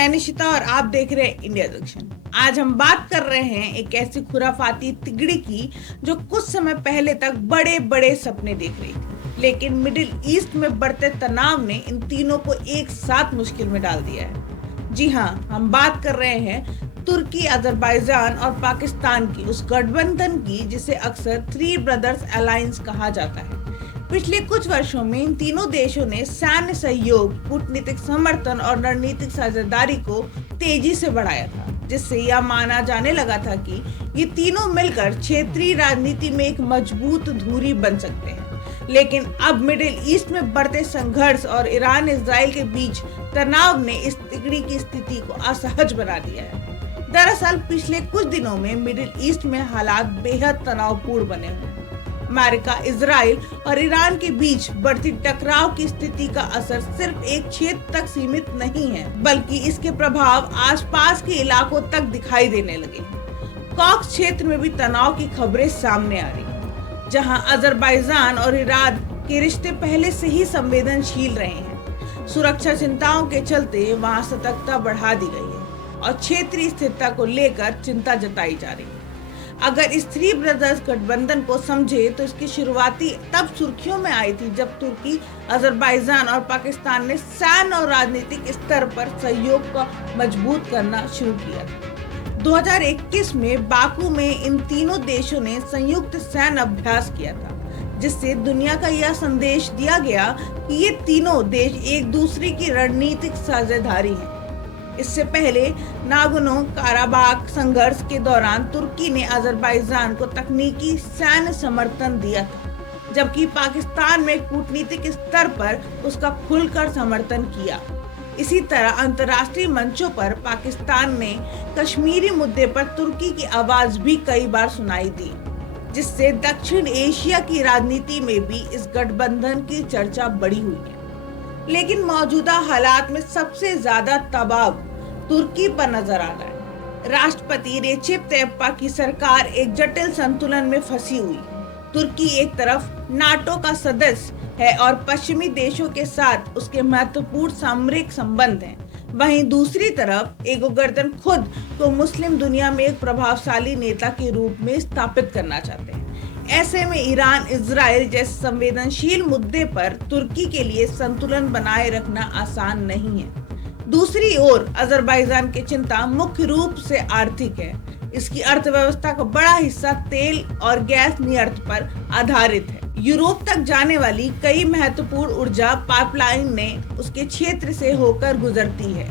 मैं निशिता और आप देख रहे हैं इंडिया जंक्शन। आज हम बात कर रहे हैं एक ऐसी खुराफाती तिगड़ी की जो कुछ समय पहले तक बड़े बड़े सपने देख रही थी, लेकिन मिडिल ईस्ट में बढ़ते तनाव ने इन तीनों को एक साथ मुश्किल में डाल दिया है। जी हाँ, हम बात कर रहे हैं तुर्की, अजरबैजान और पाकिस्तान की उस गठबंधन की जिसे अक्सर थ्री ब्रदर्स अलायंस कहा जाता है। पिछले कुछ वर्षों में इन तीनों देशों ने सैन्य सहयोग, कूटनीतिक समर्थन और रणनीतिक साझेदारी को तेजी से बढ़ाया था, जिससे यह माना जाने लगा था कि ये तीनों मिलकर क्षेत्रीय राजनीति में एक मजबूत धुरी बन सकते हैं। लेकिन अब मिडिल ईस्ट में बढ़ते संघर्ष और ईरान इजराइल के बीच तनाव ने इस तिगड़ी की स्थिति को असहज बना दिया है। दरअसल पिछले कुछ दिनों में मिडिल ईस्ट में हालात बेहद तनावपूर्ण बने हुए हैं। अमेरिका, इजराइल और ईरान के बीच बढ़ती टकराव की स्थिति का असर सिर्फ एक क्षेत्र तक सीमित नहीं है, बल्कि इसके प्रभाव आसपास के इलाकों तक दिखाई देने लगे हैं। कॉक्स क्षेत्र में भी तनाव की खबरें सामने आ रही हैं, जहां अजरबैजान और ईरान के रिश्ते पहले से ही संवेदनशील रहे हैं। सुरक्षा चिंताओं के चलते वहां सतर्कता बढ़ा दी गई है और क्षेत्रीय स्थिरता को लेकर चिंता जताई जा रही है। अगर इस थ्री ब्रदर्स गठबंधन को समझे तो इसकी शुरुआती तब सुर्खियों में आई थी जब तुर्की, अजरबैजान और पाकिस्तान ने सैन्य और राजनीतिक स्तर पर सहयोग को मजबूत करना शुरू किया था। 2021 में बाकू में इन तीनों देशों ने संयुक्त सैन्य अभ्यास किया था, जिससे दुनिया का यह संदेश दिया गया कि ये तीनों देश एक दूसरे की रणनीतिक साझेदारी हैं। इससे पहले नागोर्नो काराबाख संघर्ष के दौरान तुर्की ने अजरबैजान को तकनीकी सैन्य समर्थन दिया था, जबकि पाकिस्तान में कूटनीतिक स्तर पर उसका खुलकर समर्थन किया। इसी तरह अंतर्राष्ट्रीय मंचों पर पाकिस्तान ने कश्मीरी मुद्दे पर तुर्की की आवाज भी कई बार सुनाई दी, जिससे दक्षिण एशिया की राजनीति में भी इस गठबंधन की चर्चा बढ़ी हुई है। लेकिन मौजूदा हालात में सबसे ज्यादा दबाव तुर्की पर नजर आ रहा है। राष्ट्रपति रेसिप तय्यप की सरकार एक जटिल संतुलन में फंसी हुई है। तुर्की एक तरफ नाटो का सदस्य है और पश्चिमी देशों के साथ उसके महत्वपूर्ण सामरिक संबंध हैं। वहीं दूसरी तरफ एर्दोगन खुद को मुस्लिम दुनिया में एक प्रभावशाली नेता के रूप में स्थापित करना चाहते हैं। ऐसे में ईरान, इजराइल जैसे संवेदनशील मुद्दे पर तुर्की के लिए संतुलन बनाए रखना आसान नहीं है। दूसरी ओर अजरबैजान की चिंता मुख्य रूप से आर्थिक है। इसकी अर्थव्यवस्था का बड़ा हिस्सा तेल और गैस निर्यात पर आधारित है। यूरोप तक जाने वाली कई महत्वपूर्ण ऊर्जा पाइपलाइन ने उसके क्षेत्र से होकर गुजरती है।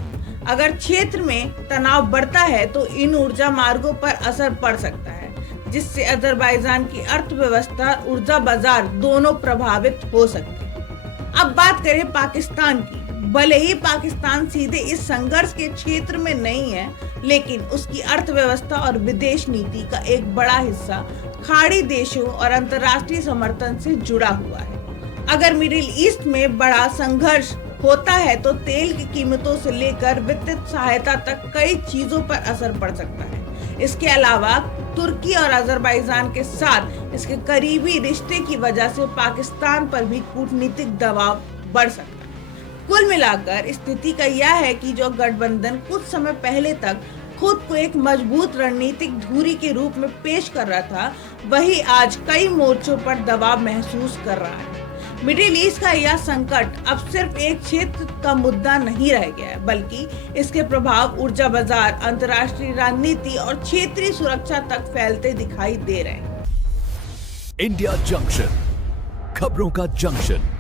अगर क्षेत्र में तनाव बढ़ता है तो इन ऊर्जा मार्गों पर असर पड़ सकता है, जिससे अजरबैजान की अर्थव्यवस्था, ऊर्जा बाजार दोनों प्रभावित हो सकते हैं। अब बात करें पाकिस्तान की। भले ही पाकिस्तान सीधे इस संघर्ष के क्षेत्र में नहीं है, लेकिन उसकी अर्थव्यवस्था और विदेश नीति का एक बड़ा हिस्सा खाड़ी देशों और अंतर्राष्ट्रीय समर्थन से जुड़ा हुआ है। अगर मिडिल ईस्ट में बड़ा संघर्ष होता है तो तेल की कीमतों से लेकर वित्तीय सहायता तक कई चीजों पर असर पड़ सकता है। इसके अलावा तुर्की और अजरबैजान के साथ इसके करीबी रिश्ते की वजह से पाकिस्तान पर भी कूटनीतिक दबाव बढ़ सकता है। कुल मिलाकर स्थिति का यह है कि जो गठबंधन कुछ समय पहले तक खुद को एक मजबूत रणनीतिक धुरी के रूप में पेश कर रहा था, वही आज कई मोर्चों पर दबाव महसूस कर रहा है। मिडिल ईस्ट का यह संकट अब सिर्फ एक क्षेत्र का मुद्दा नहीं रह गया है, बल्कि इसके प्रभाव ऊर्जा बाजार, अंतर्राष्ट्रीय राजनीति और क्षेत्रीय सुरक्षा तक फैलते दिखाई दे रहे हैं। इंडिया जंक्शन, खबरों का जंक्शन।